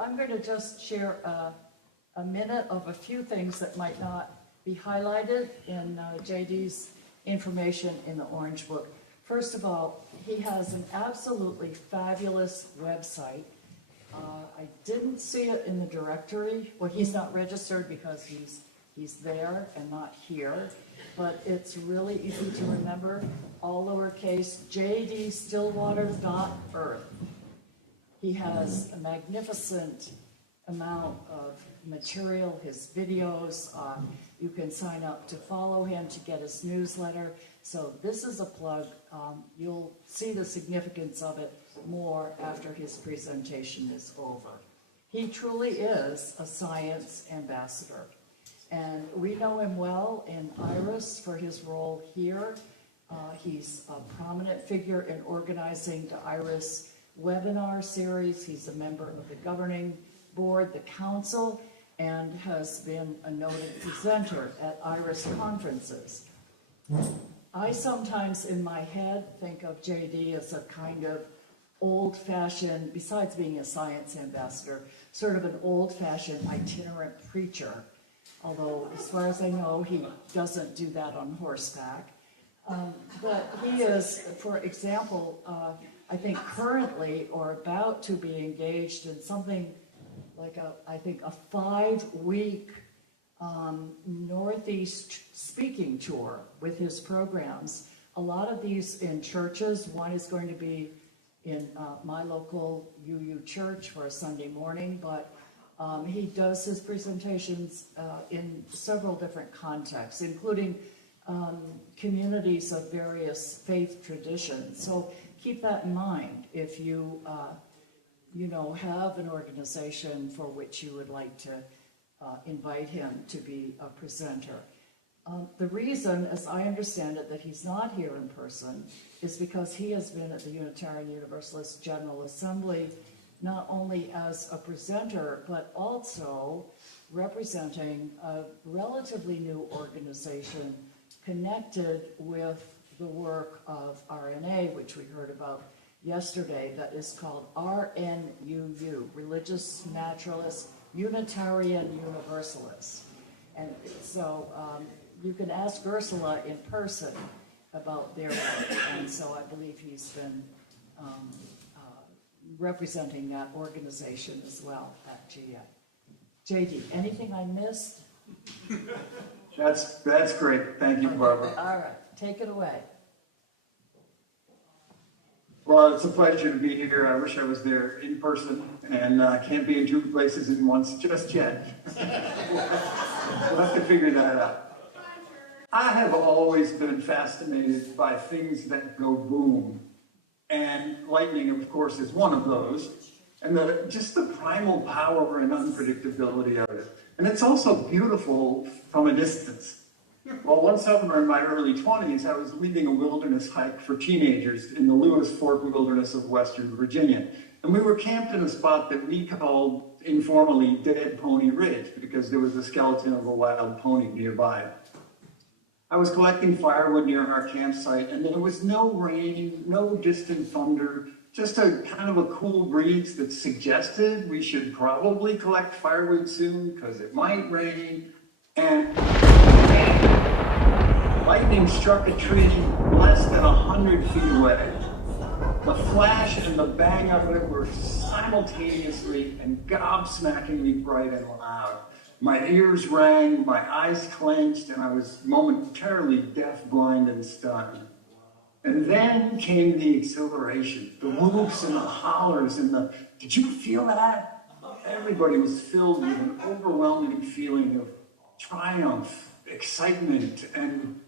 I'm going to just share a minute of a few things that might not be highlighted in JD's information in the Orange Book. First of all, he has an absolutely fabulous website. I didn't see it in the directory. Well, he's not registered because he's there and not here, but it's really easy to remember. All lowercase, jdstillwater.earth. He has a magnificent amount of material, his videos. You can sign up to follow him to get his newsletter. So this is a plug. You'll see the significance of it more after his presentation is over. He truly is a science ambassador. And we know him well in IRAS for his role here. He's a prominent figure in organizing the IRAS webinar series. He's a member of the governing board, the council, and has been a noted presenter at IRAS conferences. I sometimes in my head think of JD as a kind of old-fashioned, besides being a science ambassador, sort of an old-fashioned itinerant preacher. Although, as far as I know, he doesn't do that on horseback. But he is, for example, I think currently or about to be engaged in something like I think a 5-week Northeast speaking tour with his programs. A lot of these in churches. One is going to be in my local UU church for a Sunday morning, but he does his presentations in several different contexts, including communities of various faith traditions. So keep that in mind if you, have an organization for which you would like to invite him to be a presenter. The reason, as I understand it, that he's not here in person is because he has been at the Unitarian Universalist General Assembly not only as a presenter, but also representing a relatively new organization connected with the work of RNA, which we heard about yesterday, that is called RNUU, Religious Naturalist Unitarian Universalists. And so you can ask Ursula in person about their work, and so I believe he's been representing that organization as well at GA. JD, anything I missed? That's great. Thank you, Barbara. All right, take it away. Well, it's a pleasure to be here. I wish I was there in person, and can't be in 2 places at once just yet. We'll have to figure that out. I have always been fascinated by things that go boom. And lightning, of course, is one of those. And just the primal power and unpredictability of it. And it's also beautiful from a distance. Well, one summer in my early 20s, I was leading a wilderness hike for teenagers in the Lewis Fork Wilderness of Western Virginia. And we were camped in a spot that we called informally Dead Pony Ridge because there was a skeleton of a wild pony nearby. I was collecting firewood near our campsite, and there was no rain, no distant thunder, just a kind of a cool breeze that suggested we should probably collect firewood soon because it might rain. And lightning struck a tree less than 100 feet away. The flash and the bang of it were simultaneously and gobsmackingly bright and loud. My ears rang, my eyes clenched, and I was momentarily deaf, blind, and stunned. And then came the exhilaration, the whoops and the hollers and the, did you feel that? Everybody was filled with an overwhelming feeling of triumph, excitement, and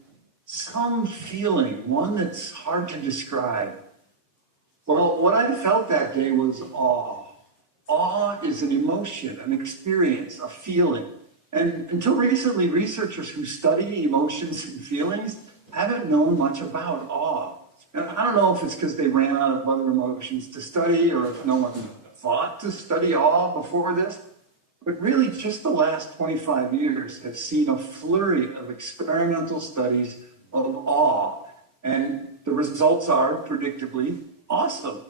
some feeling, one that's hard to describe. Well, what I felt that day was awe. Awe is an emotion, an experience, a feeling. And until recently, researchers who study emotions and feelings haven't known much about awe. And I don't know if it's because they ran out of other emotions to study or if no one thought to study awe before this. But really, just the last 25 years have seen a flurry of experimental studies of awe. And the results are, predictably, awesome.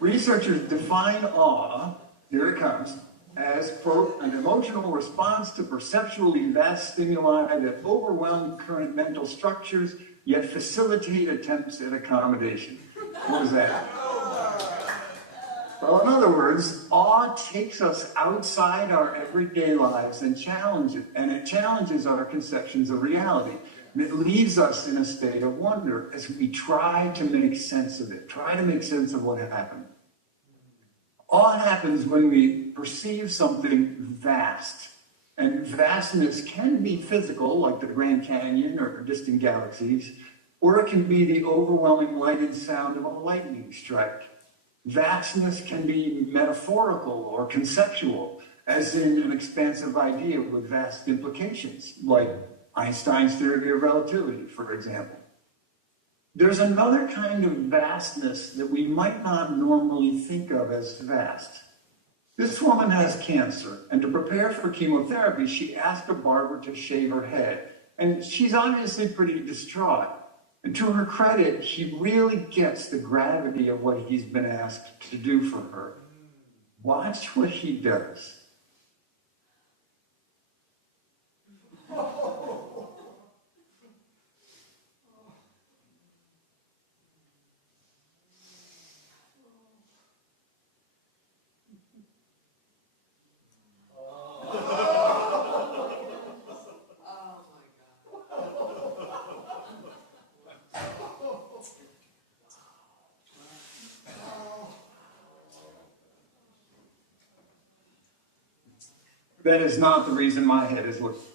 Researchers define awe, here it comes, as, quote, an emotional response to perceptually vast stimuli that overwhelm current mental structures, yet facilitate attempts at accommodation. What is that? Well, in other words, awe takes us outside our everyday lives and it challenges our conceptions of reality. And it leaves us in a state of wonder as we try to make sense of it, try to make sense of what happened. Awe happens when we perceive something vast. And vastness can be physical, like the Grand Canyon or distant galaxies, or it can be the overwhelming light and sound of a lightning strike. Vastness can be metaphorical or conceptual, as in an expansive idea with vast implications, like Einstein's theory of relativity, for example. There's another kind of vastness that we might not normally think of as vast. This woman has cancer, and to prepare for chemotherapy, she asked a barber to shave her head. And she's obviously pretty distraught. And to her credit, she really gets the gravity of what he's been asked to do for her. Watch what he does. That is not the reason my head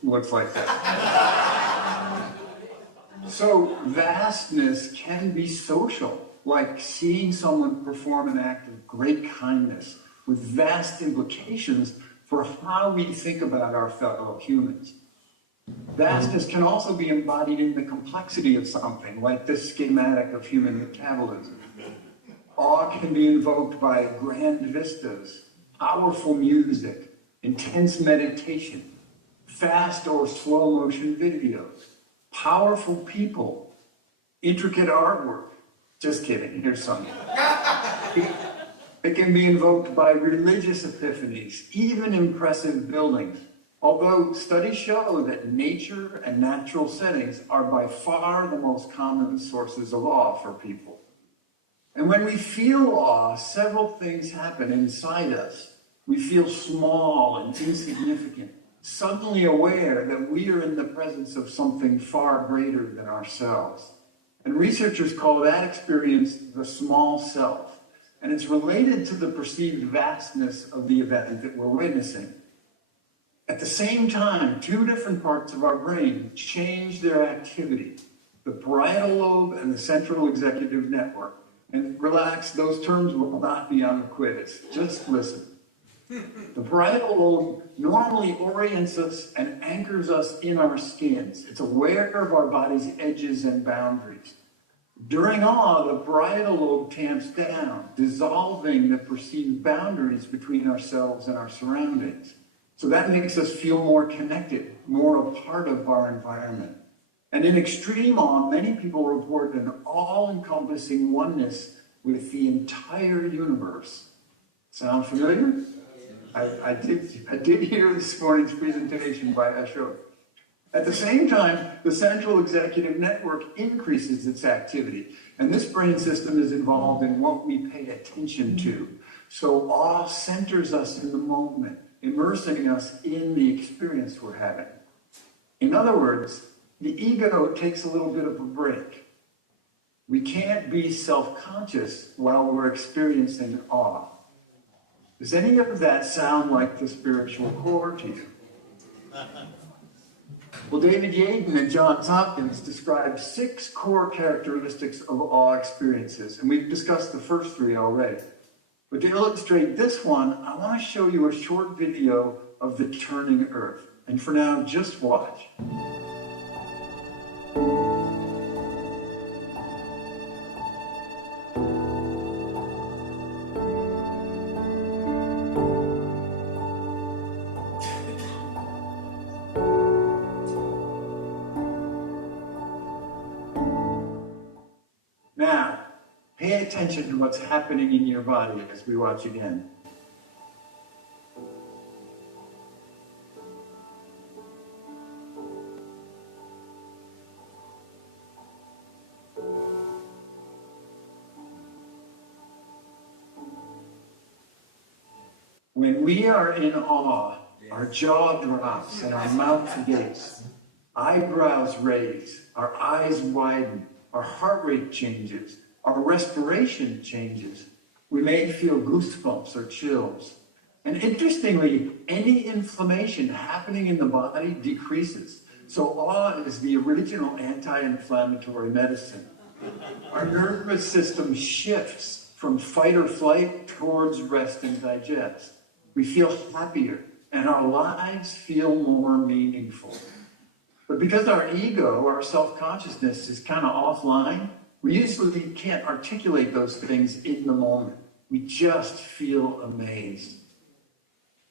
looks like that. So vastness can be social, like seeing someone perform an act of great kindness with vast implications for how we think about our fellow humans. Vastness can also be embodied in the complexity of something, like the schematic of human metabolism. Awe can be invoked by grand vistas, powerful music, intense meditation, fast or slow motion videos, powerful people, intricate artwork. Just kidding, here's some. It can be invoked by religious epiphanies, even impressive buildings. Although studies show that nature and natural settings are by far the most common sources of awe for people. And when we feel awe, several things happen inside us. We feel small and insignificant, suddenly aware that we are in the presence of something far greater than ourselves. And researchers call that experience the small self. And it's related to the perceived vastness of the event that we're witnessing. At the same time, two different parts of our brain change their activity, the parietal lobe and the central executive network. And relax, those terms will not be on the quiz. Just listen. The parietal lobe normally orients us and anchors us in our skins. It's aware of our body's edges and boundaries. During awe, the parietal lobe tamps down, dissolving the perceived boundaries between ourselves and our surroundings. So that makes us feel more connected, more a part of our environment. And in extreme awe, many people report an all-encompassing oneness with the entire universe. Sound familiar? I did hear this morning's presentation by Ashok. At the same time, the central executive network increases its activity, and this brain system is involved in what we pay attention to. So awe centers us in the moment, immersing us in the experience we're having. In other words, the ego takes a little bit of a break. We can't be self-conscious while we're experiencing awe. Does any of that sound like the spiritual core to you? Well, David Yaden and Johns Hopkins described 6 core characteristics of awe experiences, and we've discussed the first 3 already. But to illustrate this one, I want to show you a short video of the turning earth. And for now, just watch. Now, pay pay attention to what's happening in your body as we watch again. When we are in awe, our jaw drops and our mouth gapes. Eyebrows raise, our eyes widen, our heart rate changes, our respiration changes. We may feel goosebumps or chills. And interestingly, any inflammation happening in the body decreases. So awe is the original anti-inflammatory medicine. Our nervous system shifts from fight or flight towards rest and digest. We feel happier and our lives feel more meaningful. But because our ego, our self-consciousness is kind of offline, we usually can't articulate those things in the moment. We just feel amazed.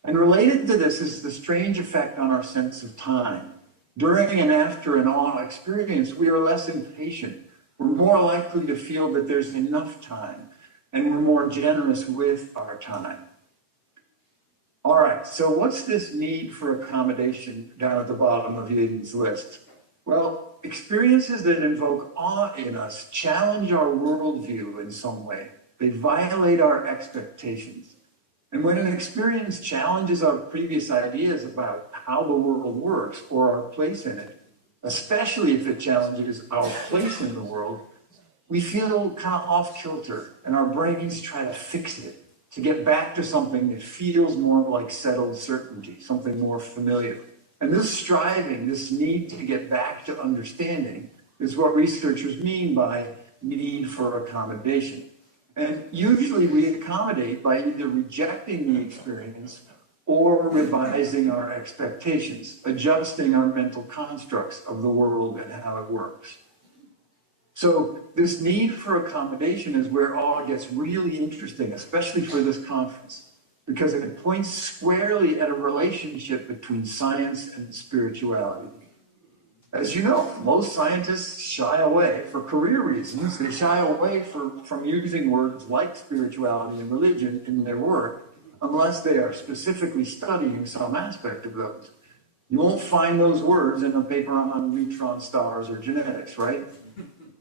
And related to this is the strange effect on our sense of time. During and after an awe experience, we are less impatient. We're more likely to feel that there's enough time, and we're more generous with our time. All right, so what's this need for accommodation down at the bottom of Eden's list? Well, experiences that invoke awe in us challenge our worldview in some way. They violate our expectations. And when an experience challenges our previous ideas about how the world works or our place in it, especially if it challenges our place in the world, we feel kind of off kilter and our brains try to fix it, to get back to something that feels more like settled certainty, something more familiar. And this striving, this need to get back to understanding, is what researchers mean by need for accommodation. And usually we accommodate by either rejecting the experience or revising our expectations, adjusting our mental constructs of the world and how it works. So this need for accommodation is where awe gets really interesting, especially for this conference, because it points squarely at a relationship between science and spirituality. As you know, most scientists shy away for career reasons. They shy away from using words like spirituality and religion in their work unless they are specifically studying some aspect of those. You won't find those words in a paper on neutron stars or genetics, right?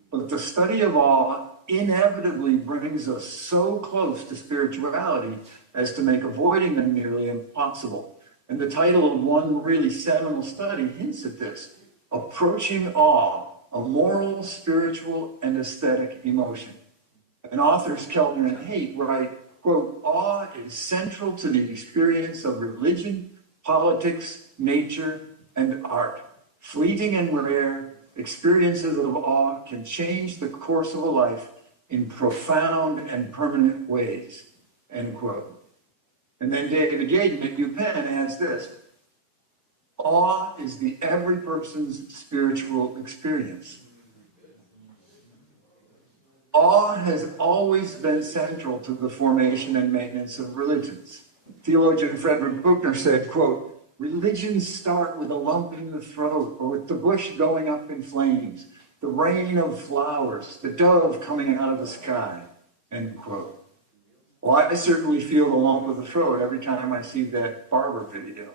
But the study of awe inevitably brings us so close to spirituality as to make avoiding them nearly impossible. And the title of one really seminal study hints at this: Approaching Awe, a Moral, Spiritual, and Aesthetic Emotion. And authors Keltner and Haidt write, quote, "Awe is central to the experience of religion, politics, nature, and art. Fleeting and rare, experiences of awe can change the course of a life in profound and permanent ways," end quote. And then David Gaden at UPenn adds this: "Awe is the every person's spiritual experience." Awe has always been central to the formation and maintenance of religions. Theologian Frederick Buechner said, quote, "Religions start with a lump in the throat or with the bush going up in flames, the rain of flowers, the dove coming out of the sky," end quote. Well, I certainly feel the lump of the throat every time I see that barber video.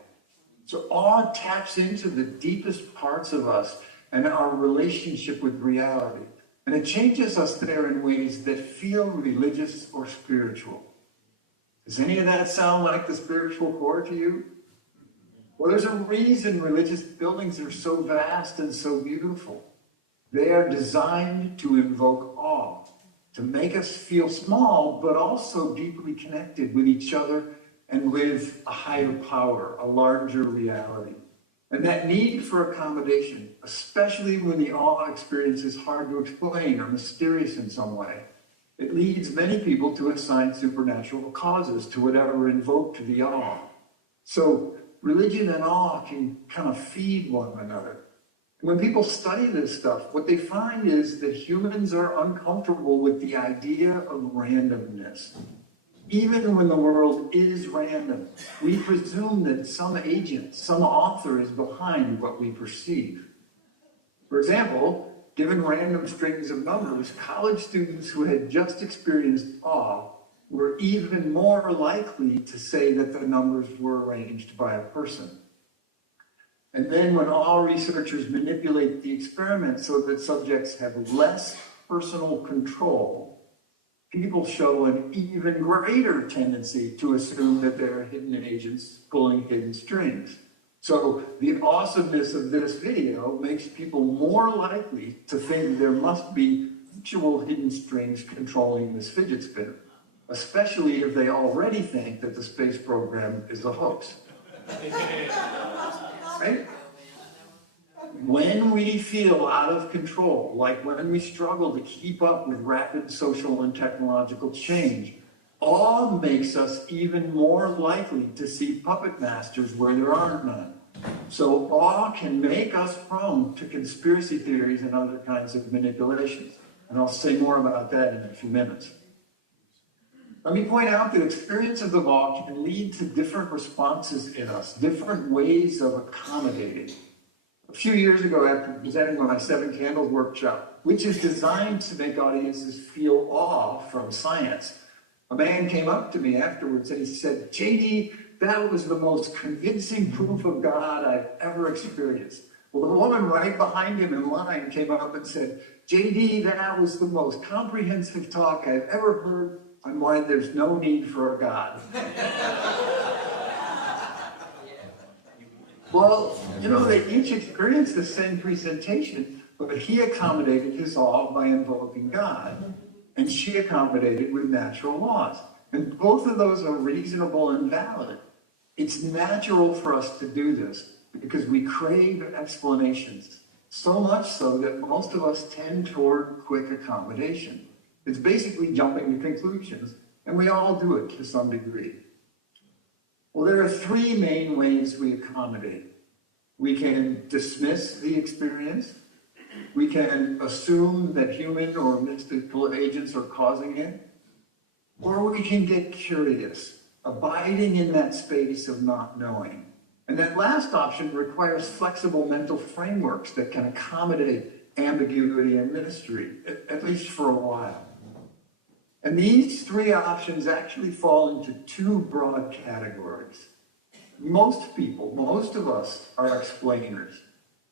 So awe taps into the deepest parts of us and our relationship with reality. And it changes us there in ways that feel religious or spiritual. Does any of that sound like the spiritual core to you? Well, there's a reason religious buildings are so vast and so beautiful. They are designed to invoke awe, to make us feel small, but also deeply connected with each other and with a higher power, a larger reality. And that need for accommodation, especially when the awe experience is hard to explain or mysterious in some way, it leads many people to assign supernatural causes to whatever invoked the awe. So religion and awe can kind of feed one another. When people study this stuff, what they find is that humans are uncomfortable with the idea of randomness. Even when the world is random, we presume that some agent, some author is behind what we perceive. For example, Given random strings of numbers, college students who had just experienced awe were even more likely to say that the numbers were arranged by a person. And then when awe researchers manipulate the experiment so that subjects have less personal control, people show an even greater tendency to assume that they're hidden agents pulling hidden strings. So the awesomeness of this video makes people more likely to think there must be actual hidden strings controlling this fidget spinner, especially if they already think that the space program is a hoax. Right? When we feel out of control, like when we struggle to keep up with rapid social and technological change, awe makes us even more likely to see puppet masters where there aren't none. So awe can make us prone to conspiracy theories and other kinds of manipulations. And I'll say more about that in a few minutes. Let me point out that experiences of awe can lead to different responses in us, different ways of accommodating. A few years ago, after presenting my 7 Candles workshop, which is designed to make audiences feel awe from science, a man came up to me afterwards and he said, "JD, that was the most convincing proof of God I've ever experienced." Well, the woman right behind him in line came up and said, "JD, that was the most comprehensive talk I've ever heard on why there's no need for a God." Well, you know, they each experienced the same presentation, but he accommodated his awe by invoking God, and she accommodated with natural laws. And both of those are reasonable and valid. It's natural for us to do this because we crave explanations, so much so that most of us tend toward quick accommodation. It's basically jumping to conclusions, and we all do it to some degree. Well, there are 3 main ways we accommodate. We can dismiss the experience. We can assume that human or mystical agents are causing it. Or we can get curious, abiding in that space of not knowing. And that last option requires flexible mental frameworks that can accommodate ambiguity and mystery, at least for a while. And these 3 options actually fall into 2 broad categories. Most people, most of us, are explainers.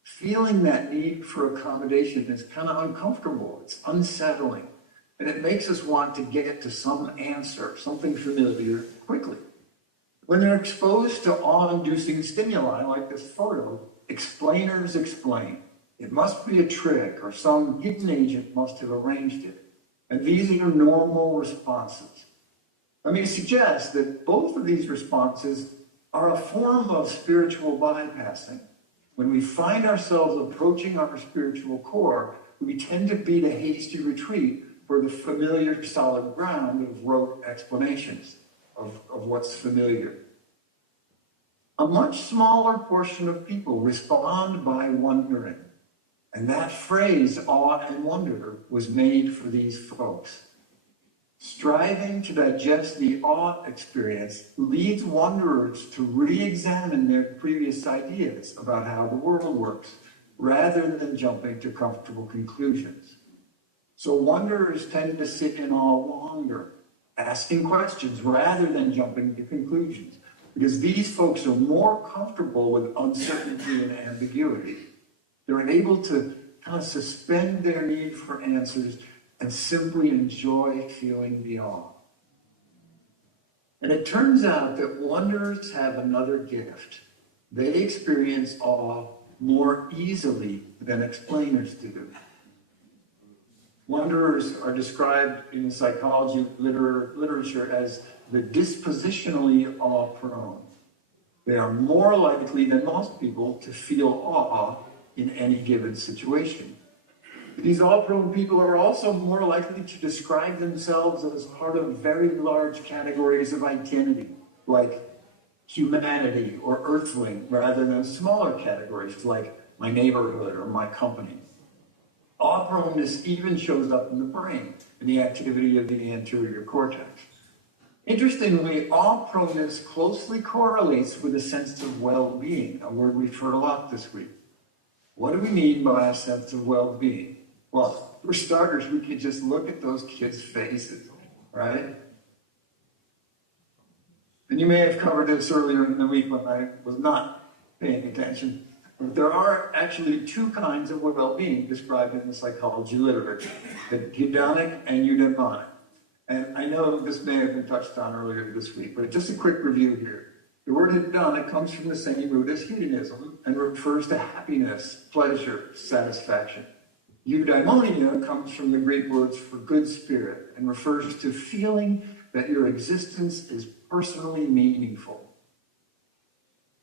Feeling that need for accommodation is kind of uncomfortable. It's unsettling. And it makes us want to get to some answer, something familiar, quickly. When they're exposed to awe-inducing stimuli like this photo, explainers explain. It must be a trick, or some hidden agent must have arranged it. And these are normal responses. Let me suggest that both of these responses are a form of spiritual bypassing. When we find ourselves approaching our spiritual core, we tend to beat a hasty retreat for the familiar solid ground of rote explanations of what's familiar. A much smaller portion of people respond by wondering. And that phrase, awe and wonder, was made for these folks. Striving to digest the awe experience leads wanderers to re-examine their previous ideas about how the world works, rather than jumping to comfortable conclusions. So wanderers tend to sit in awe longer, asking questions rather than jumping to conclusions, because these folks are more comfortable with uncertainty and ambiguity. They're able to kind of suspend their need for answers and simply enjoy feeling the awe. And it turns out that wanderers have another gift. They experience awe more easily than explainers do. Wanderers are described in psychology literature as the dispositionally awe-prone. They are more likely than most people to feel awe in any given situation. These awe-prone people are also more likely to describe themselves as part of very large categories of identity, like humanity or earthling, rather than smaller categories like my neighborhood or my company. Awe-proneness even shows up in the brain, in the activity of the anterior cortex. Interestingly, awe-proneness closely correlates with a sense of well-being, a word we've heard a lot this week. What do we mean by a sense of well-being? Well, for starters, we could just look at those kids' faces, right? And you may have covered this earlier in the week when I was not paying attention. But there are actually two kinds of well-being described in the psychology literature, the hedonic and eudaimonic. And I know this may have been touched on earlier this week, but just a quick review here. The word hedonic comes from the same root as hedonism and refers to happiness, pleasure, satisfaction. Eudaimonia comes from the Greek words for good spirit and refers to feeling that your existence is personally meaningful.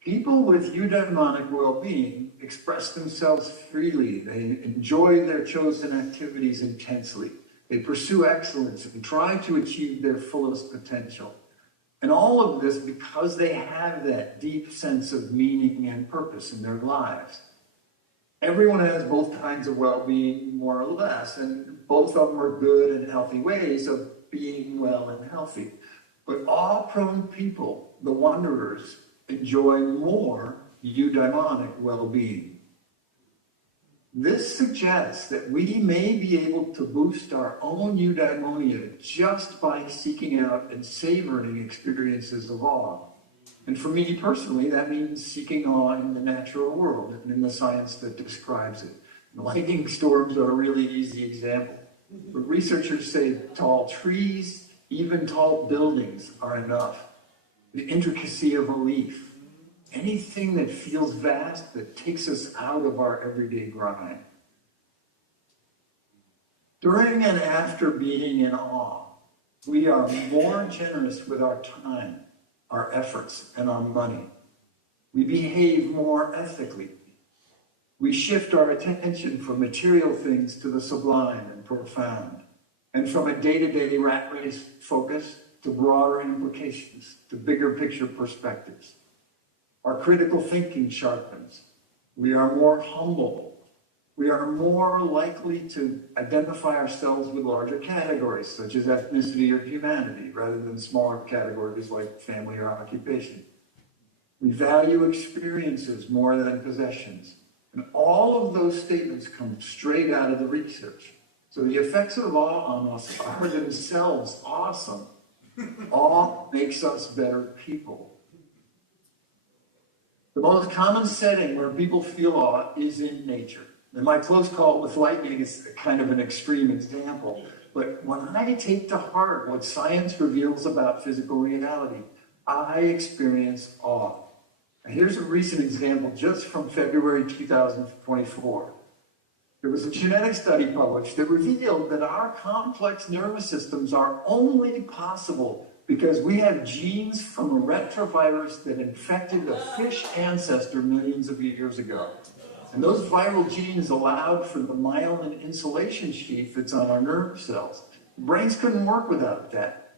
People with eudaimonic well-being express themselves freely. They enjoy their chosen activities intensely. They pursue excellence and try to achieve their fullest potential. And all of this because they have that deep sense of meaning and purpose in their lives. Everyone has both kinds of well-being, more or less, and both of them are good and healthy ways of being well and healthy. But awe-prone people, the wanderers, enjoy more eudaimonic well-being. This suggests that we may be able to boost our own eudaimonia just by seeking out and savoring experiences of awe. And for me personally, that means seeking awe in the natural world and in the science that describes it. Lightning storms are a really easy example. But researchers say tall trees, even tall buildings are enough. The intricacy of a leaf, anything that feels vast, that takes us out of our everyday grind. During and after being in awe, we are more generous with our time, our efforts, and our money. We behave more ethically. We shift our attention from material things to the sublime and profound, and from a day-to-day rat race focus to broader implications, to bigger picture perspectives. Our critical thinking sharpens. We are more humble. We are more likely to identify ourselves with larger categories, such as ethnicity or humanity, rather than smaller categories like family or occupation. We value experiences more than possessions. And all of those statements come straight out of the research. So the effects of awe on us are themselves awesome. Awe makes us better people. The most common setting where people feel awe is in nature. And my close call with lightning is kind of an extreme example. But when I take to heart what science reveals about physical reality, I experience awe. And here's a recent example just from February 2024. There was a genetic study published that revealed that our complex nervous systems are only possible because we have genes from a retrovirus that infected a fish ancestor millions of years ago. And those viral genes allowed for the myelin insulation sheath that's on our nerve cells. Brains couldn't work without that.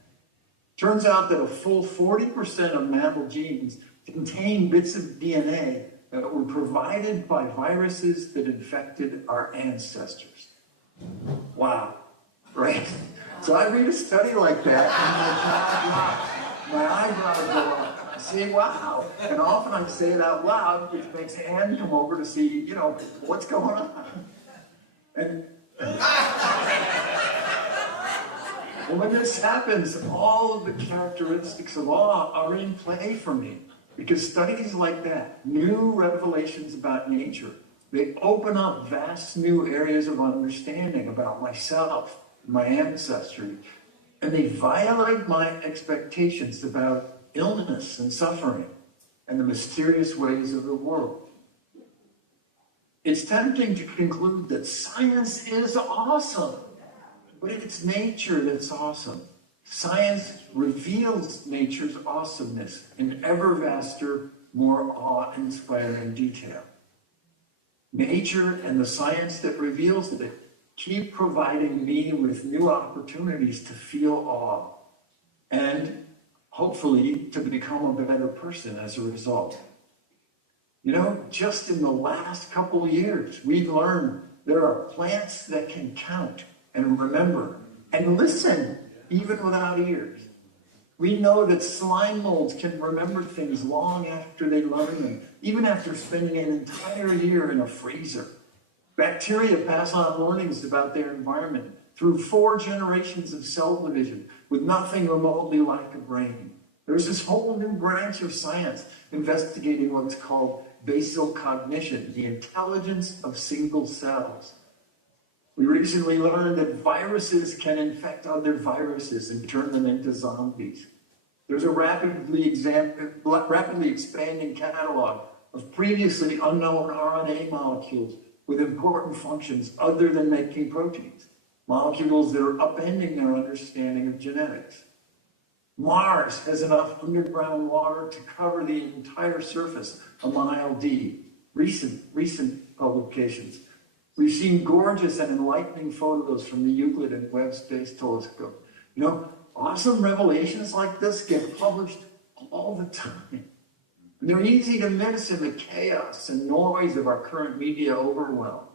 Turns out that a full 40% of mammal genes contain bits of DNA that were provided by viruses that infected our ancestors. Wow, right? So I read a study like that, and my eyebrows go up. I say, wow. And often I say it out loud, which makes Anne come over to see, what's going on. And when this happens, all of the characteristics of awe are in play for me. Because studies like that, new revelations about nature, they open up vast new areas of understanding about myself, my ancestry, and they violate my expectations about illness and suffering and the mysterious ways of the world. It's tempting to conclude that science is awesome, but it's nature that's awesome. Science reveals nature's awesomeness in ever vaster, more awe-inspiring detail. Nature and the science that reveals it keep providing me with new opportunities to feel awe and hopefully to become a better person as a result. Just in the last couple of years, we've learned there are plants that can count and remember and listen even without ears. We know that slime molds can remember things long after they learn them, even after spending an entire year in a freezer. Bacteria pass on learnings about their environment through 4 generations of cell division with nothing remotely like a brain. There's this whole new branch of science investigating what's called basal cognition, the intelligence of single cells. We recently learned that viruses can infect other viruses and turn them into zombies. There's a rapidly expanding catalog of previously unknown RNA molecules with important functions other than making proteins, molecules that are upending their understanding of genetics. Mars has enough underground water to cover the entire surface a mile deep. Recent publications. We've seen gorgeous and enlightening photos from the Euclid and Webb Space Telescope. You know, awesome revelations like this get published all the time. And they're easy to miss in the chaos and noise of our current media overwhelm.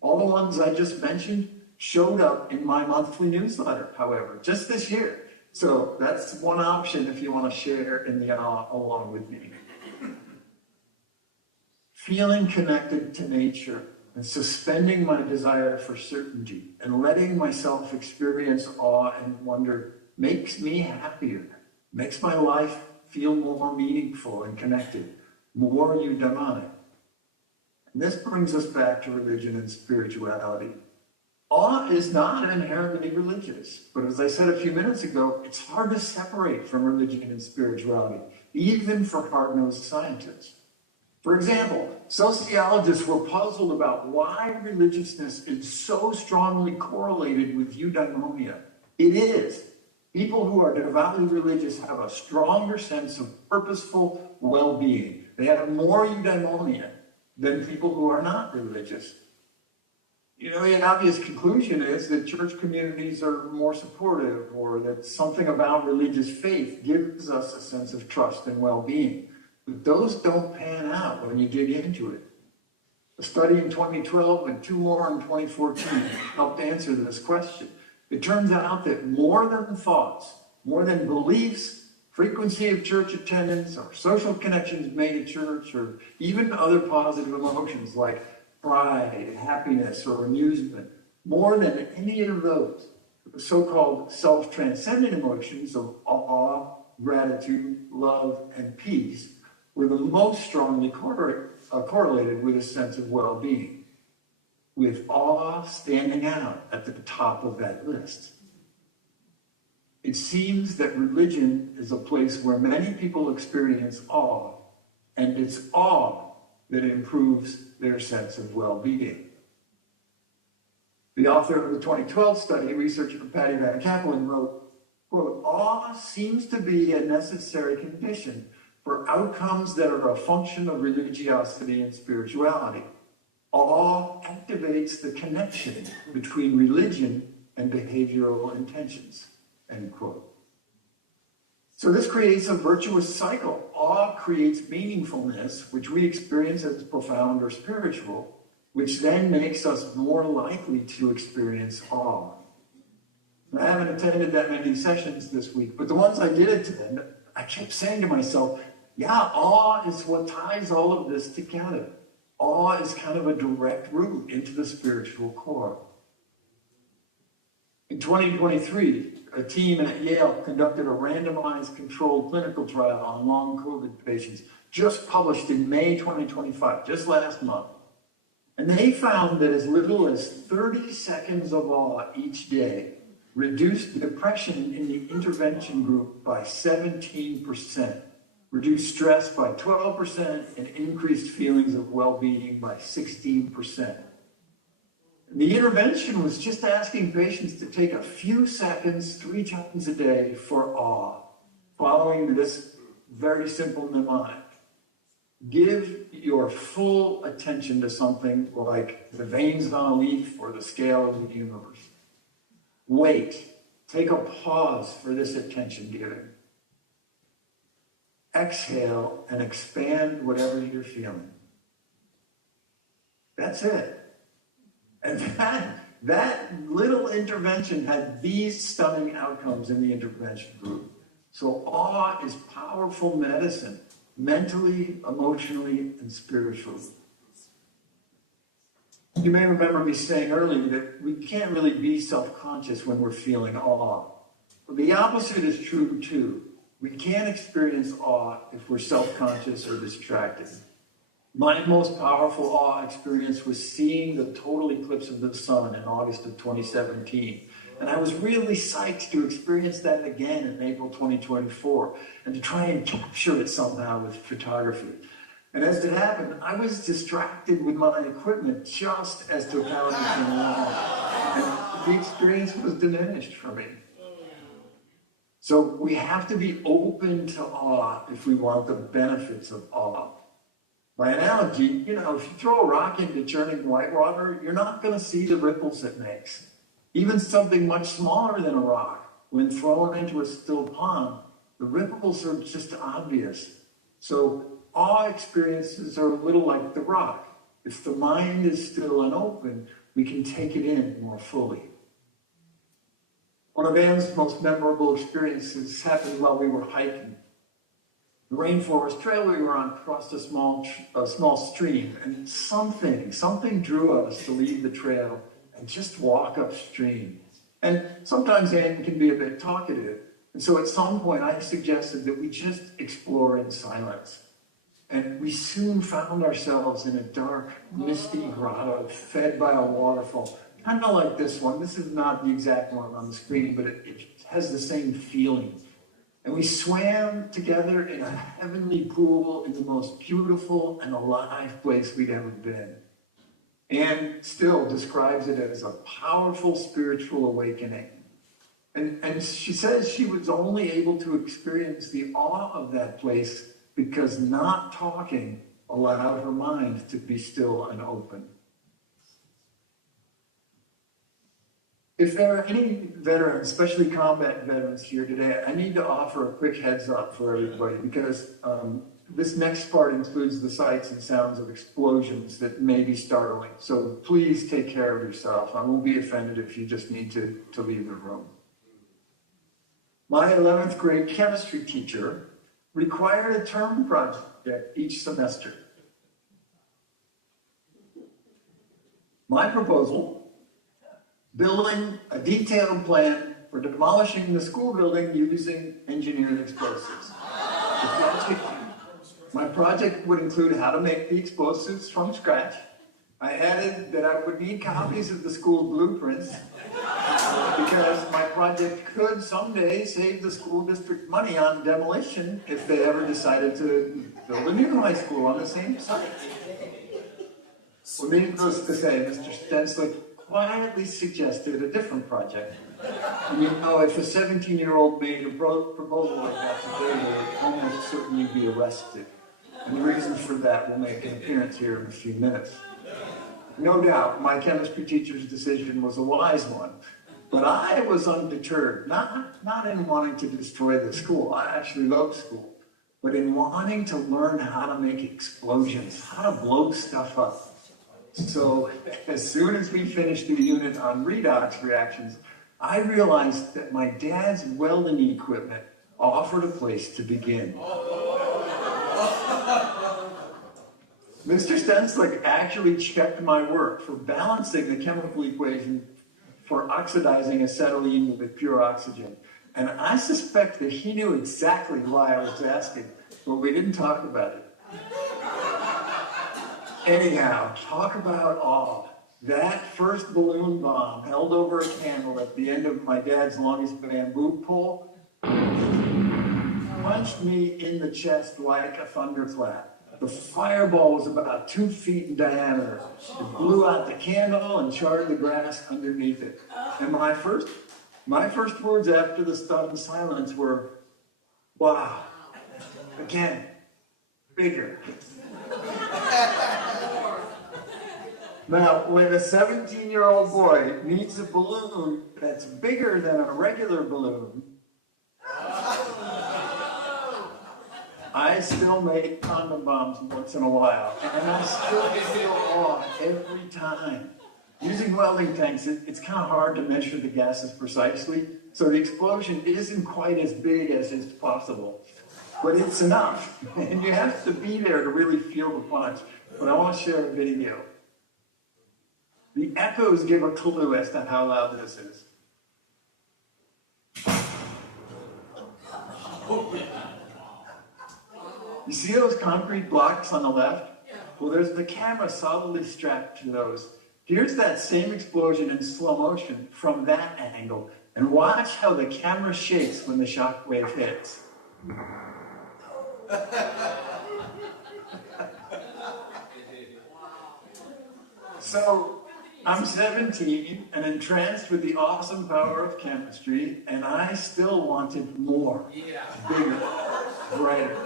All the ones I just mentioned showed up in my monthly newsletter, however, just this year. So that's one option if you want to share in the awe along with me. Feeling connected to nature and suspending my desire for certainty and letting myself experience awe and wonder makes me happier, makes my life feel more meaningful and connected, more eudaimonic. And this brings us back to religion and spirituality. Awe is not inherently religious, but as I said a few minutes ago, it's hard to separate from religion and spirituality, even for hard-nosed scientists. For example, sociologists were puzzled about why religiousness is so strongly correlated with eudaimonia. It is. People who are devoutly religious have a stronger sense of purposeful well-being. They have more eudaimonia than people who are not religious. You know, an obvious conclusion is that church communities are more supportive, or that something about religious faith gives us a sense of trust and well-being. But those don't pan out when you dig into it. A study in 2012 and 2 more in 2014 helped answer this question. It turns out that more than thoughts, more than beliefs, frequency of church attendance, or social connections made at church, or even other positive emotions like pride, happiness, or amusement, more than any of those, the so-called self-transcendent emotions of awe, gratitude, love, and peace were the most strongly correlated with a sense of well-being, with awe standing out at the top of that list. It seems that religion is a place where many people experience awe, and it's awe that improves their sense of well-being. The author of the 2012 study, researcher Patty Van Kaplan, wrote, quote, "Awe seems to be a necessary condition for outcomes that are a function of religiosity and spirituality. Awe activates the connection between religion and behavioral intentions," end quote. So this creates a virtuous cycle. Awe creates meaningfulness, which we experience as profound or spiritual, which then makes us more likely to experience awe. I haven't attended that many sessions this week, but the ones I did attend, I kept saying to myself, yeah, awe is what ties all of this together. Awe is kind of a direct route into the spiritual core. In 2023, a team at Yale conducted a randomized controlled clinical trial on long COVID patients, just published in May 2025, just last month. And they found that as little as 30 seconds of awe each day reduced depression in the intervention group by 17%, reduced stress by 12%, and increased feelings of well-being by 16%. The intervention was just asking patients to take a few seconds 3 times a day for awe, following this very simple mnemonic. Give your full attention to something like the veins on a leaf or the scale of the universe. Wait. Take a pause for this attention giving. Exhale and expand whatever you're feeling. That's it. And that little intervention had these stunning outcomes in the intervention group. So awe is powerful medicine, mentally, emotionally, and spiritually. You may remember me saying earlier that we can't really be self-conscious when we're feeling awe. But the opposite is true too. We can't experience awe if we're self-conscious or distracted. My most powerful awe experience was seeing the total eclipse of the sun in August of 2017. And I was really psyched to experience that again in April 2024 and to try and capture it somehow with photography. And as it happened, I was distracted with my equipment just as totality came along. And the experience was diminished for me. So we have to be open to awe if we want the benefits of awe. By analogy, if you throw a rock into churning whitewater, you're not going to see the ripples it makes. Even something much smaller than a rock, when thrown into a still pond, the ripples are just obvious. So awe experiences are a little like the rock. If the mind is still and open, we can take it in more fully. One of Anne's most memorable experiences happened while we were hiking. The rainforest trail we were on crossed a small stream, and something drew us to leave the trail and just walk upstream. And sometimes Anne can be a bit talkative, and so at some point I suggested that we just explore in silence. And we soon found ourselves in a dark, misty grotto fed by a waterfall. Kind of like this one. This is not the exact one on the screen, but it has the same feeling. And we swam together in a heavenly pool in the most beautiful and alive place we'd ever been. Anne still describes it as a powerful spiritual awakening. And she says she was only able to experience the awe of that place because not talking allowed her mind to be still and open. If there are any veterans, especially combat veterans here today, I need to offer a quick heads up for everybody because this next part includes the sights and sounds of explosions that may be startling. So please take care of yourself. I won't be offended if you just need to leave the room. My 11th grade chemistry teacher required a term project each semester. My proposal: building a detailed plan for demolishing the school building using engineered explosives. My project would include how to make the explosives from scratch. I added that I would need copies of the school blueprints because my project could someday save the school district money on demolition if they ever decided to build a new high school on the same site. Well, needless to say, Mr. Stenslick quietly suggested a different project. And if a 17-year-old made a proposal like that today, they would almost certainly be arrested. And the reason for that will make an appearance here in a few minutes. No doubt, my chemistry teacher's decision was a wise one, but I was undeterred, not in wanting to destroy the school. I actually love school, but in wanting to learn how to make explosions, how to blow stuff up. So as soon as we finished the unit on redox reactions, I realized that my dad's welding equipment offered a place to begin. Mr. Stenslick actually checked my work for balancing the chemical equation for oxidizing acetylene with pure oxygen. And I suspect that he knew exactly why I was asking, but we didn't talk about it. Anyhow, talk about awe. That first balloon bomb held over a candle at the end of my dad's longest bamboo pole punched me in the chest like a thunderclap. The fireball was about 2 feet in diameter. It blew out the candle and charred the grass underneath it. And my first words after the stunned silence were, wow, again, bigger. Now, when a 17-year-old boy needs a balloon that's bigger than a regular balloon, I still make condom bombs once in a while, and I still feel awe every time. Using welding tanks, it's kind of hard to measure the gases precisely, so the explosion isn't quite as big as is possible. But it's enough, and you have to be there to really feel the punch. But I want to share a video. The echoes give a clue as to how loud this is. You see those concrete blocks on the left? Well, there's the camera solidly strapped to those. Here's that same explosion in slow motion from that angle. And watch how the camera shakes when the shock wave hits. So, I'm 17 and entranced with the awesome power of chemistry, and I still wanted more, bigger, brighter.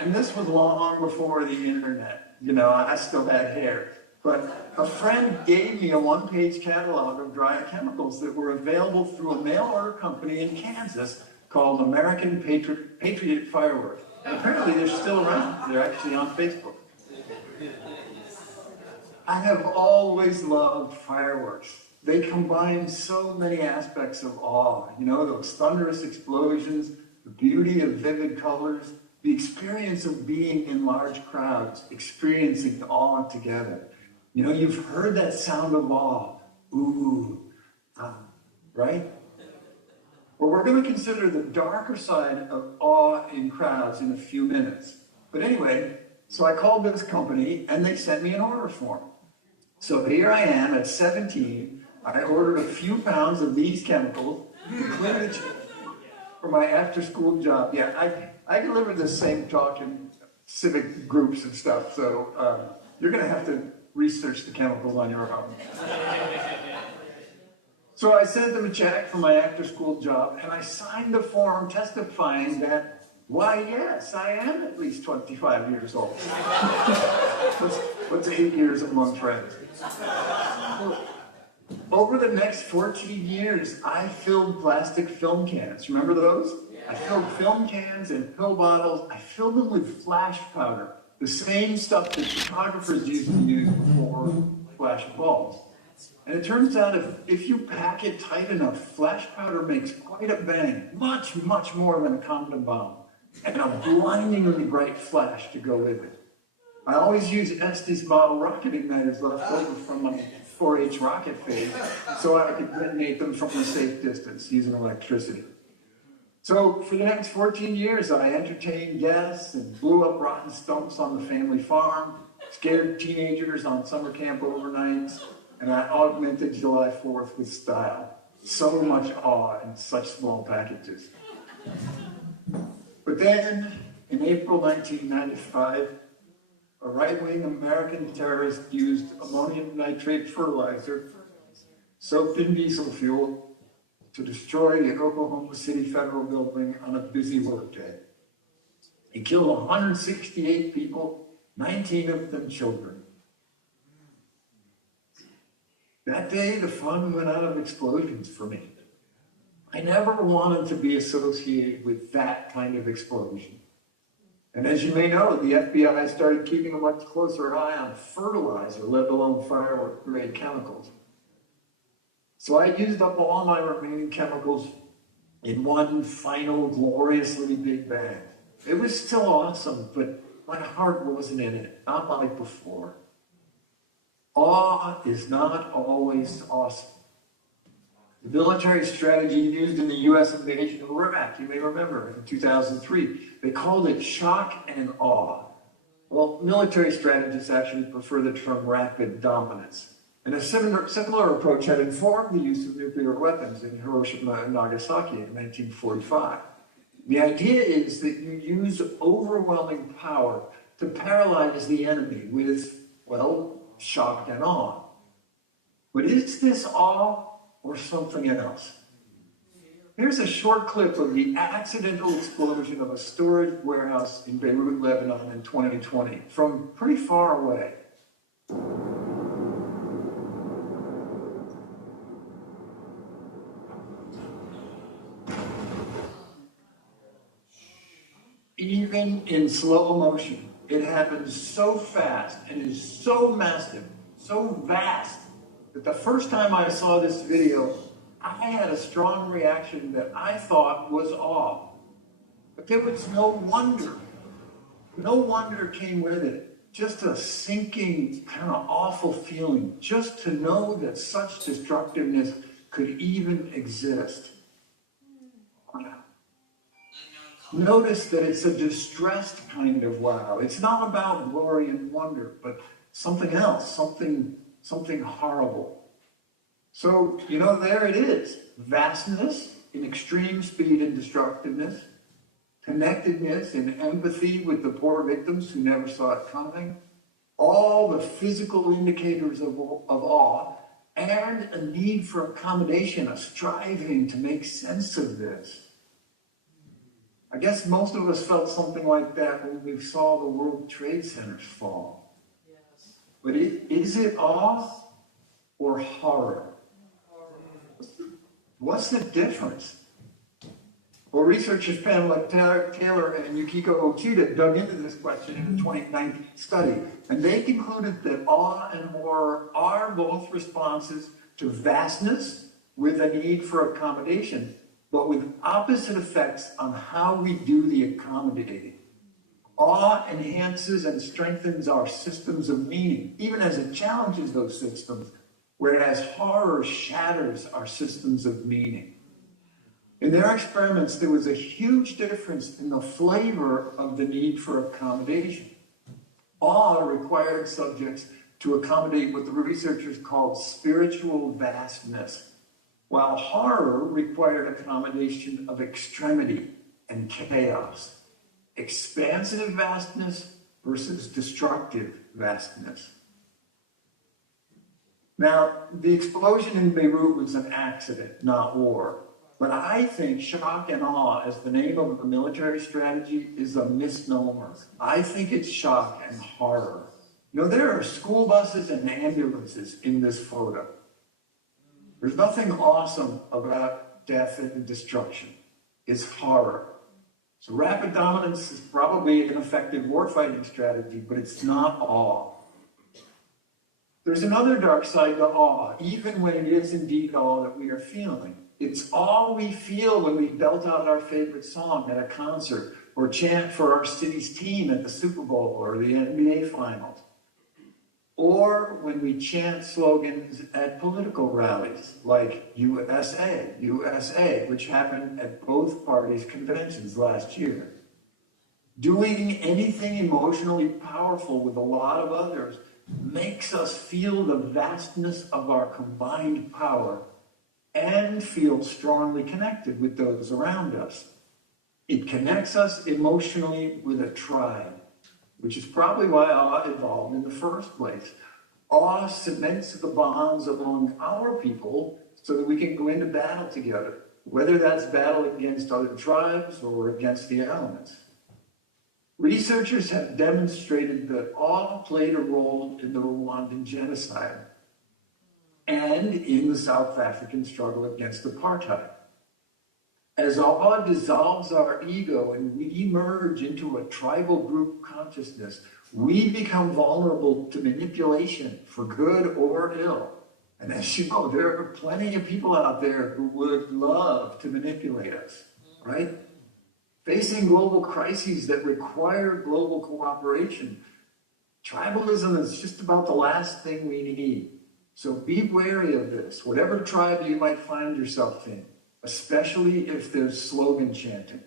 And this was long before the internet. You know, I still had hair. But a friend gave me a one-page catalog of dry chemicals that were available through a mail-order company in Kansas called American Patriot Fireworks. And apparently they're still around. They're actually on Facebook. I have always loved fireworks. They combine so many aspects of awe. You know, those thunderous explosions, the beauty of vivid colors, the experience of being in large crowds, experiencing awe together. You know, you've heard that sound of awe. Ooh, right? Well, we're going to consider the darker side of awe in crowds in a few minutes. But anyway, so I called this company and they sent me an order form. So here I am at 17. I ordered a few pounds of these chemicals, included for my after-school job. Yeah, I delivered the same talk in civic groups and stuff, so you're going to have to research the chemicals on your own. So I sent them a check for my after-school job, and I signed the form testifying that, why, yes, I am at least 25 years old. What's 8 years among friends? Over the next 14 years, I filled plastic film cans. Remember those? I filled film cans and pill bottles. I filled them with flash powder, the same stuff that photographers used to use before flash bulbs. And it turns out if you pack it tight enough, flash powder makes quite a bang, much, much more than a condom bomb, and a blindingly bright flash to go with it. I always use Estes model rocket igniters left over from my 4-H rocket phase so I could detonate them from a safe distance using electricity. So for the next 14 years, I entertained guests and blew up rotten stumps on the family farm, scared teenagers on summer camp overnights, and I augmented July 4th with style. So much awe in such small packages. But then, in April 1995, a right-wing American terrorist used ammonium nitrate fertilizer soaked in diesel fuel to destroy the Oklahoma City Federal Building on a busy workday. He killed 168 people, 19 of them children. That day, the fun went out of explosions for me. I never wanted to be associated with that kind of explosion. And as you may know, the FBI started keeping a much closer eye on fertilizer, let alone firework-grade chemicals. So I used up all my remaining chemicals in one final, gloriously big bang. It was still awesome, but my heart wasn't in it, not like before. Awe is not always awesome. The military strategy used in the U.S. invasion of Iraq, you may remember, in 2003, they called it shock and awe. Well, military strategists actually prefer the term rapid dominance. And a similar approach had informed the use of nuclear weapons in Hiroshima and Nagasaki in 1945. The idea is that you use overwhelming power to paralyze the enemy with, well, shock and awe. But is this awe or something else? Here's a short clip of the accidental explosion of a storage warehouse in Beirut, Lebanon in 2020 from pretty far away. Even in slow motion, it happens so fast and is so massive, so vast, that the first time I saw this video, I had a strong reaction that I thought was awe. But there was no wonder. No wonder came with it. just a sinking, kind of awful feeling, just to know that such destructiveness could even exist. Notice that it's a distressed kind of wow. It's not about glory and wonder, but something else, something horrible. So, there it is. Vastness in extreme speed and destructiveness, connectedness and empathy with the poor victims who never saw it coming, all the physical indicators of awe, and a need for accommodation, a striving to make sense of this. I guess most of us felt something like that when we saw the World Trade Centers fall. Yes. But is it awe or horror? What's the difference? Well, researchers Pamela Taylor and Yukiko Ochida dug into this question in a 2019 study, and they concluded that awe and horror are both responses to vastness with a need for accommodation, but with opposite effects on how we do the accommodating. Awe enhances and strengthens our systems of meaning, even as it challenges those systems, whereas horror shatters our systems of meaning. In their experiments, there was a huge difference in the flavor of the need for accommodation. Awe required subjects to accommodate what the researchers called spiritual vastness, while horror required accommodation of extremity and chaos, expansive vastness versus destructive vastness. Now, the explosion in Beirut was an accident, not war. But I think shock and awe, as the name of a military strategy, is a misnomer. I think it's shock and horror. There are school buses and ambulances in this photo. There's nothing awesome about death and destruction. It's horror. So rapid dominance is probably an effective warfighting strategy, but it's not awe. There's another dark side to awe, even when it is indeed awe that we are feeling. It's all we feel when we belt out our favorite song at a concert or chant for our city's team at the Super Bowl or the NBA Finals. Or when we chant slogans at political rallies like USA, USA, which happened at both parties' conventions last year. Doing anything emotionally powerful with a lot of others makes us feel the vastness of our combined power and feel strongly connected with those around us. It connects us emotionally with a tribe, which is probably why awe evolved in the first place. Awe cements the bonds among our people so that we can go into battle together, whether that's battle against other tribes or against the elements. Researchers have demonstrated that awe played a role in the Rwandan genocide and in the South African struggle against apartheid. As awe dissolves our ego and we merge into a tribal group consciousness, we become vulnerable to manipulation for good or ill. And as you know, there are plenty of people out there who would love to manipulate us, right? Facing global crises that require global cooperation, tribalism is just about the last thing we need. So be wary of this, whatever tribe you might find yourself in, especially if there's slogan chanting.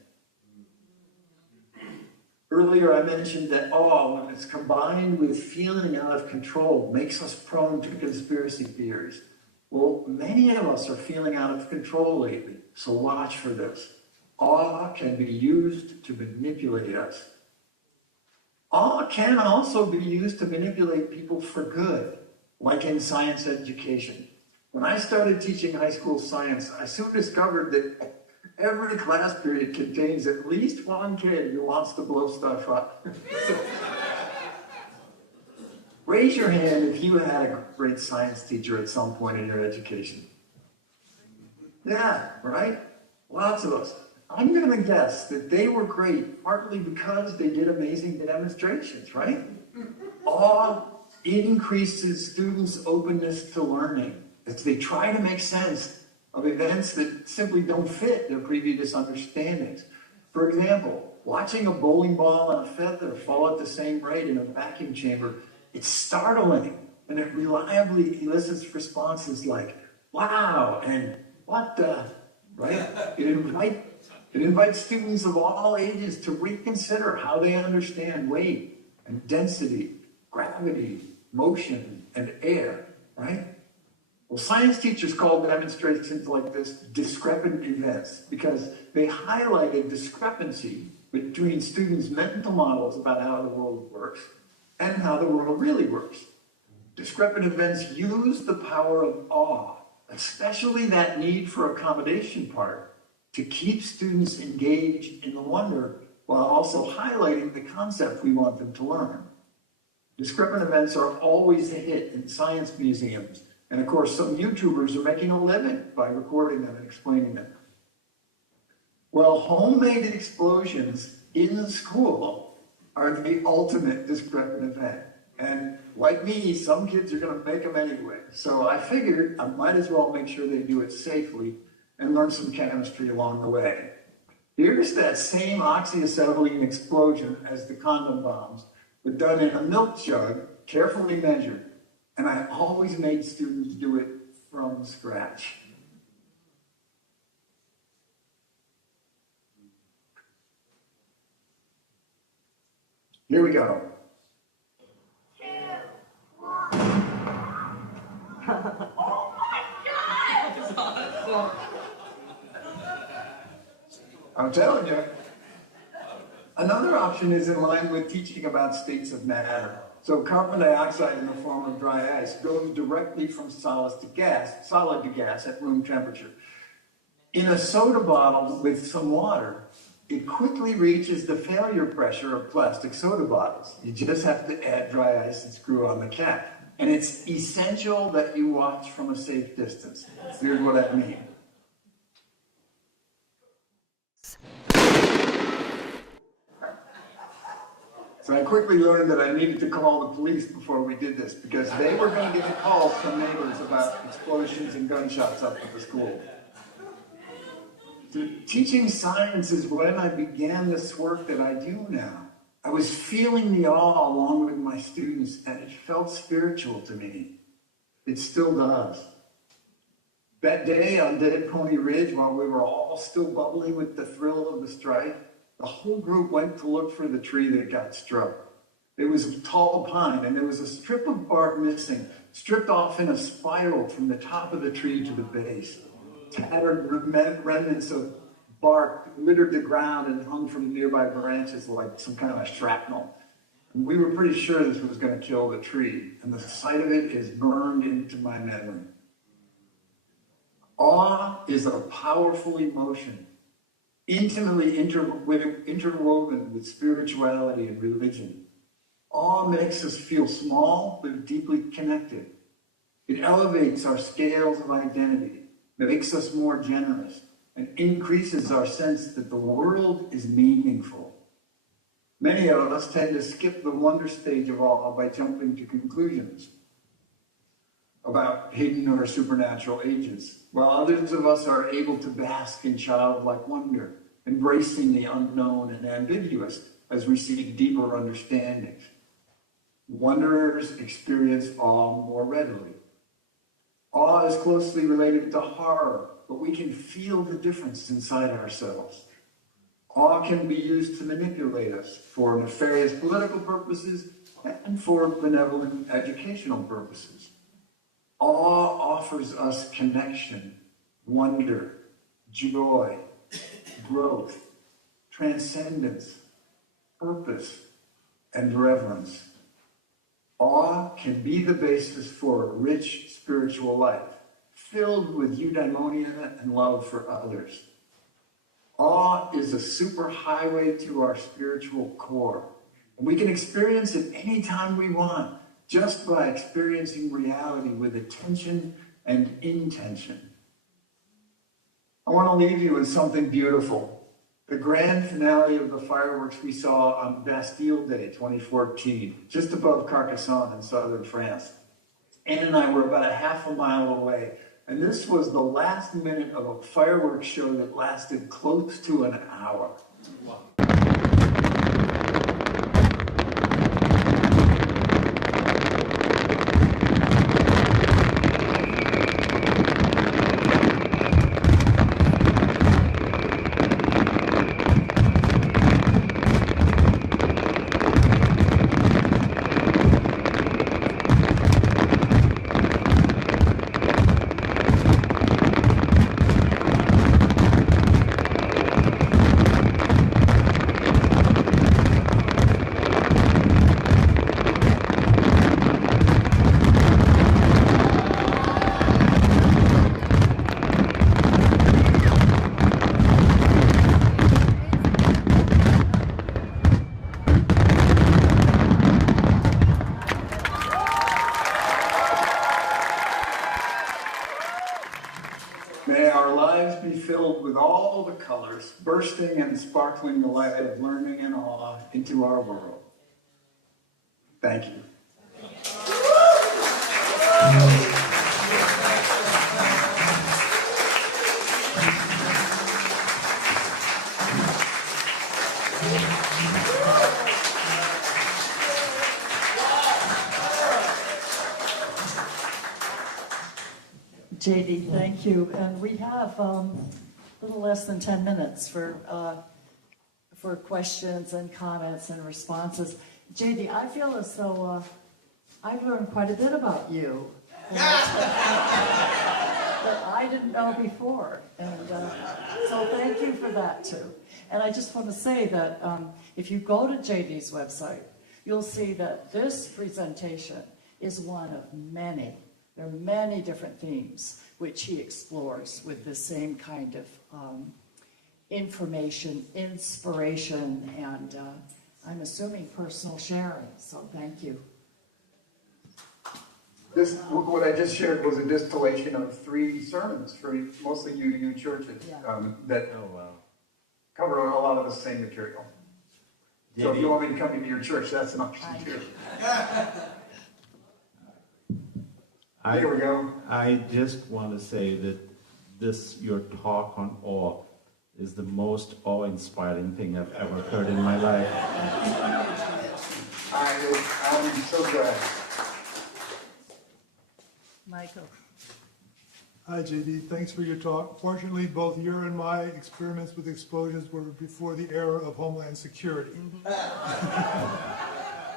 Earlier, I mentioned that awe, when it's combined with feeling out of control, makes us prone to conspiracy theories. Well, many of us are feeling out of control lately, so watch for this. Awe can be used to manipulate us. Awe can also be used to manipulate people for good, like in science education. When I started teaching high school science, I soon discovered that every class period contains at least one kid who wants to blow stuff up. Raise your hand if you had a great science teacher at some point in your education. Yeah, right? Lots of us. I'm going to guess that they were great partly because they did amazing demonstrations, right? Awe increases students' openness to learning as they try to make sense of events that simply don't fit their previous understandings. For example, Watching a bowling ball and a feather fall at the same rate in a vacuum chamber, it's startling, and it reliably elicits responses like, wow, and what the, right? It invites students of all ages to reconsider how they understand weight and density, gravity, motion, and air, right? Well, science teachers call demonstrations like this discrepant events because they highlight a discrepancy between students' mental models about how the world works and how the world really works. Discrepant events use the power of awe, especially that need for accommodation part, to keep students engaged in the wonder while also highlighting the concept we want them to learn. Discrepant events are always a hit in science museums, and of course some YouTubers are making a living by recording them and explaining them. Well, homemade explosions in school are the ultimate discrepant event. And like me, some kids are going to make them anyway. So I figured I might as well make sure they do it safely and learn some chemistry along the way. Here's that same oxyacetylene explosion as the condom bombs, but done in a milk jug, carefully measured. And I always made students do it from scratch. Here we go. Oh my God! I'm telling you. Another option is in line with teaching about states of matter. So carbon dioxide in the form of dry ice goes directly from solid to gas at room temperature. In a soda bottle with some water, it quickly reaches the failure pressure of plastic soda bottles. You just have to add dry ice and screw on the cap. And it's essential that you watch from a safe distance. Here's what I mean. So I quickly learned that I needed to call the police before we did this because they were going to get calls from neighbors about explosions and gunshots up at the school. So teaching science is when I began this work that I do now. I was feeling the awe along with my students, and it felt spiritual to me. It still does. That day on Dead Pony Ridge, while we were all still bubbling with the thrill of the strike, the whole group went to look for the tree that got struck. It was a tall pine, and there was a strip of bark missing, stripped off in a spiral from the top of the tree to the base. Tattered remnants of bark littered the ground and hung from nearby branches like some kind of shrapnel. And we were pretty sure this was going to kill the tree, and the sight of it is burned into my memory. Awe is a powerful emotion, intimately interwoven with spirituality and religion. Awe makes us feel small but deeply connected. It elevates our scales of identity, makes us more generous, and increases our sense that the world is meaningful. Many of us tend to skip the wonder stage of awe by jumping to conclusions about hidden or supernatural agents, while others of us are able to bask in childlike wonder, embracing the unknown and ambiguous as we seek deeper understandings. Wanderers experience awe more readily. Awe is closely related to horror, but we can feel the difference inside ourselves. Awe can be used to manipulate us for nefarious political purposes and for benevolent educational purposes. Awe offers us connection, wonder, joy, growth, transcendence, purpose, and reverence. Awe can be the basis for a rich spiritual life, filled with eudaimonia and love for others. Awe is a superhighway to our spiritual core. And we can experience it anytime we want, just by experiencing reality with attention and intention. I want to leave you with something beautiful. The grand finale of the fireworks we saw on Bastille Day 2014, just above Carcassonne in southern France. Anne and I were about a half a mile away, and this was the last minute of a fireworks show that lasted close to an hour. Wow. filled with all the colors, bursting and sparkling the light of learning and awe into our world. Thank you. JD, thank you. And we have a little less than 10 minutes for questions and comments and responses. JD, I feel as though I've learned quite a bit about you that I didn't know before. And so thank you for that too. And I just want to say that if you go to JD's website, you'll see that this presentation is one of many. There are many different themes which he explores with the same kind of information, inspiration, and I'm assuming personal sharing, so thank you. What I just shared was a distillation of 3 sermons for mostly UU churches that cover a lot of the same material. So if you want me to come into your church, that's an option too. Here we go. I just want to say that your talk on awe is the most awe-inspiring thing I've ever heard in my life. I'm so glad. Michael. Hi, JD. Thanks for your talk. Fortunately, both your and my experiments with explosions were before the era of Homeland Security.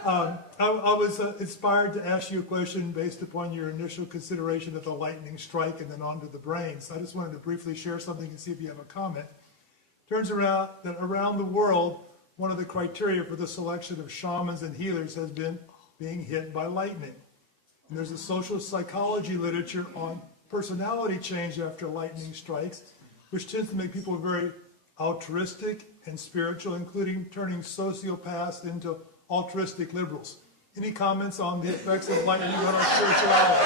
I was inspired to ask you a question based upon your initial consideration of the lightning strike and then onto the brain. So I just wanted to briefly share something and see if you have a comment. Turns out that around the world, one of the criteria for the selection of shamans and healers has been being hit by lightning. And there's a social psychology literature on personality change after lightning strikes, which tends to make people very altruistic and spiritual, including turning sociopaths into altruistic liberals. Any comments on the effects of lightning on our spirituality?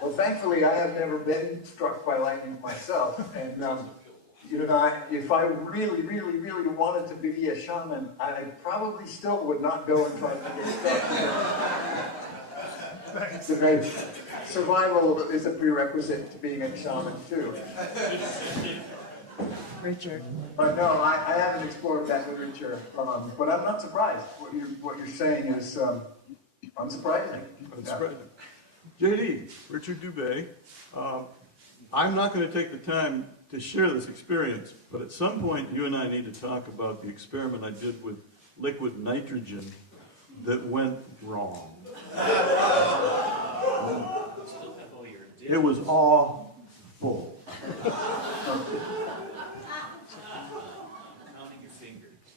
Well, thankfully, I have never been struck by lightning myself, and if I really, really, really wanted to be a shaman, I probably still would not go and try to get stuck. Survival is a prerequisite to being a shaman too. Richard. But no, I haven't explored that literature, but I'm not surprised. What you're saying is unsurprising. JD, Richard Dubé. I'm not going to take the time to share this experience, but at some point you and I need to talk about the experiment I did with liquid nitrogen that went wrong. It was awful.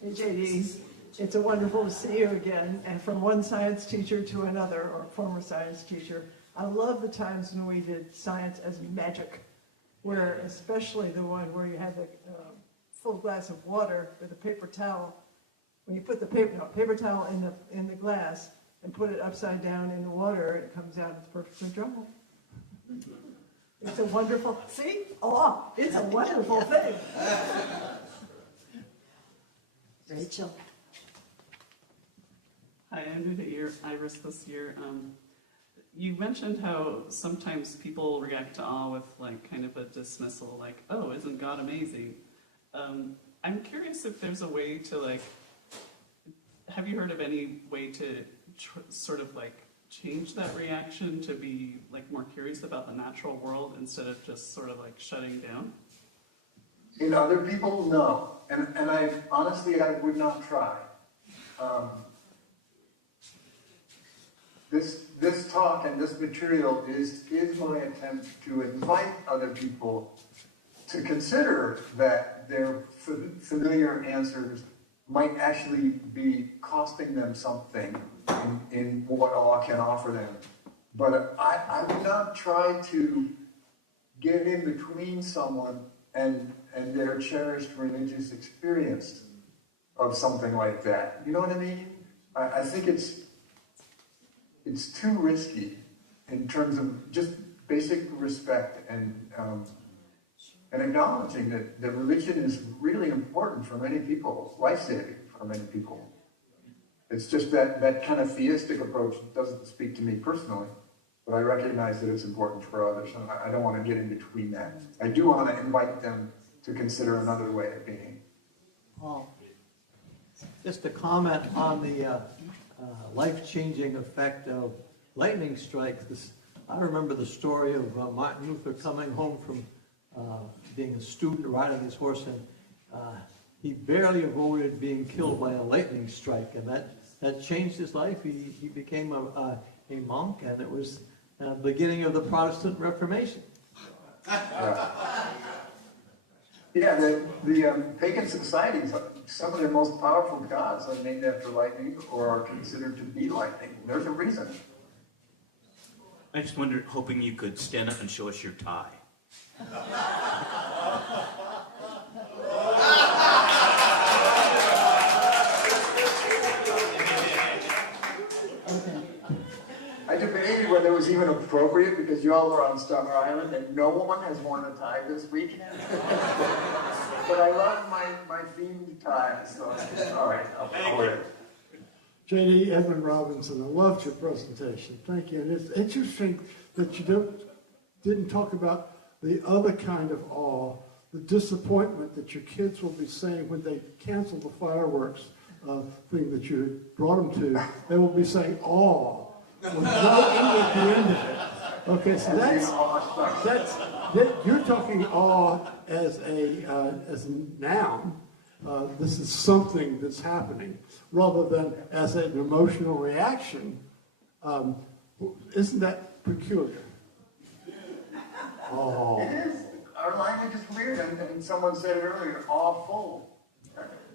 Hey, JD, it's wonderful to see you again, and from one science teacher to another, or former science teacher. I love the times when we did science as magic, where especially the one where you had the full glass of water with a paper towel. When you put the paper towel in the glass and put it upside down in the water, it comes out, it's perfectly dry. It's a wonderful, see? Oh, it's a wonderful thing. Rachel. Hi, I'm new to IRAS this year. You mentioned how sometimes people react to awe with like kind of a dismissal, like, oh, isn't God amazing? I'm curious if there's a way to like, have you heard of any way to sort of like change that reaction to be like more curious about the natural world instead of just sort of like shutting down? In other people, no. And I honestly, I would not try. This talk and this material is my attempt to invite other people to consider that their familiar answers might actually be costing them something in what awe can offer them. But I would not try to get in between someone and their cherished religious experience of something like that. You know what I mean? I think it's too risky in terms of just basic respect and acknowledging that religion is really important for many people, life-saving for many people. It's just that kind of theistic approach doesn't speak to me personally, but I recognize that it's important for others, and I don't want to get in between that. I do want to invite them to consider another way of being. Just a comment on the life-changing effect of lightning strikes. I remember the story of Martin Luther coming home from being a student riding his horse, and he barely avoided being killed by a lightning strike, and that changed his life. He became a monk, and it was the beginning of the Protestant Reformation. Yeah, the pagan societies, some of their most powerful gods are named after lightning or are considered to be lightning. There's a reason. I just wondered, hoping you could stand up and show us your tie. I debated whether it was even appropriate because you all are on Star Island and no one has worn a tie this week. But I love my themed tie, so all right, I'll wear it. J.D. Edmund Robinson, I loved your presentation. Thank you. And it's interesting that you didn't talk about the other kind of awe, the disappointment that your kids will be saying when they cancel the fireworks thing that you brought them to. They will be saying awe with no E at the end of it. Okay, so that's you're talking awe as a noun. This is something that's happening, rather than as an emotional reaction. Isn't that peculiar? Oh. It is. Our language is weird, and someone said it earlier, awful.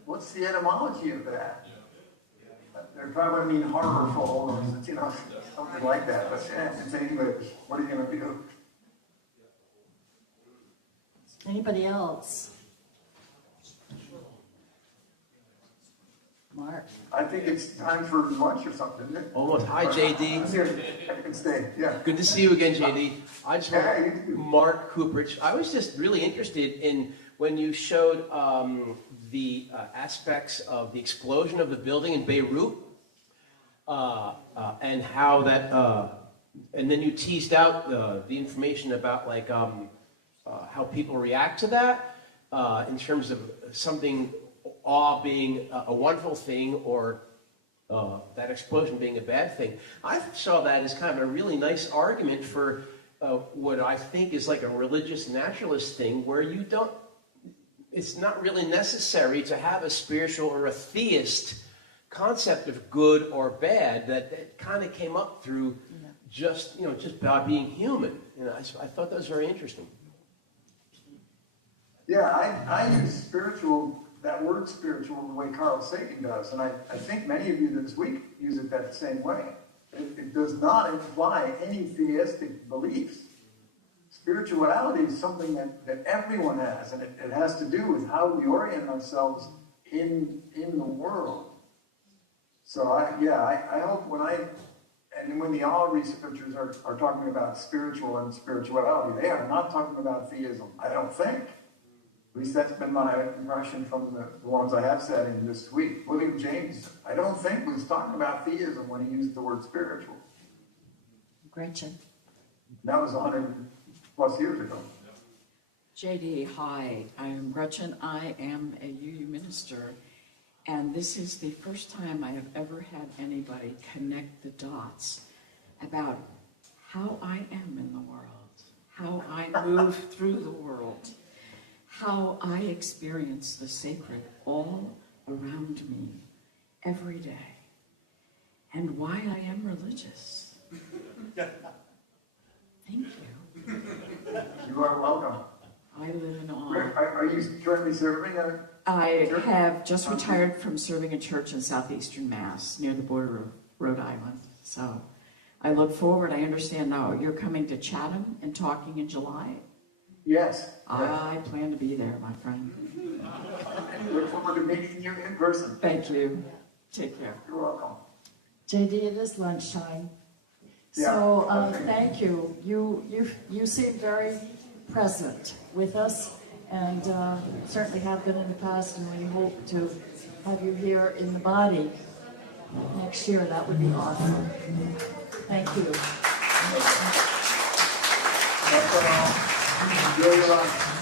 What's the etymology of that? They probably mean horrorful, or something like that. But yeah, it's English. What are you going to do? Anybody else? Mark? I think it's time for lunch or something, isn't it? Almost. Hi, JD. I'm here. I can stay. Yeah. Good to see you again, JD. I just want Yeah, Mark Cooperich. I was just really interested in when you showed the aspects of the explosion of the building in Beirut and how that, and then you teased out the information about like how people react to that in terms of something, awe being a wonderful thing or that explosion being a bad thing. I saw that as kind of a really nice argument for what I think is like a religious naturalist thing where you don't, it's not really necessary to have a spiritual or a theist concept of good or bad, that kind of came up through just by being human. I thought that was very interesting. Yeah, I use spiritual, that word spiritual, the way Carl Sagan does, and I think many of you this week use it that same way. It does not imply any theistic beliefs. Spirituality is something that everyone has, and it has to do with how we orient ourselves in the world. So I hope when the awe researchers are talking about spiritual and spirituality, they are not talking about theism, I don't think. At least that's been my impression from the ones I have said in this week. William James, I don't think was talking about theism when he used the word spiritual. Gretchen. That was 100 plus years ago. JD, hi. I am Gretchen. I am a UU minister. And this is the first time I have ever had anybody connect the dots about how I am in the world, how I move through the world, how I experience the sacred all around me every day, and why I am religious. Thank you. You are welcome. I live in awe. Are you currently serving? I have just retired from serving a church in southeastern Mass, near the border of Rhode Island. So I look forward. I understand now you're coming to Chatham and talking in July. Yes. I plan to be there, my friend. Look forward to meeting you in person. Thank you. Take care. You're welcome. JD, it is lunchtime. So, okay. thank you. You seem very present with us, and certainly have been in the past, and we hope to have you here in the body next year. That would be awesome. Thank you. That's all. Enjoy your life.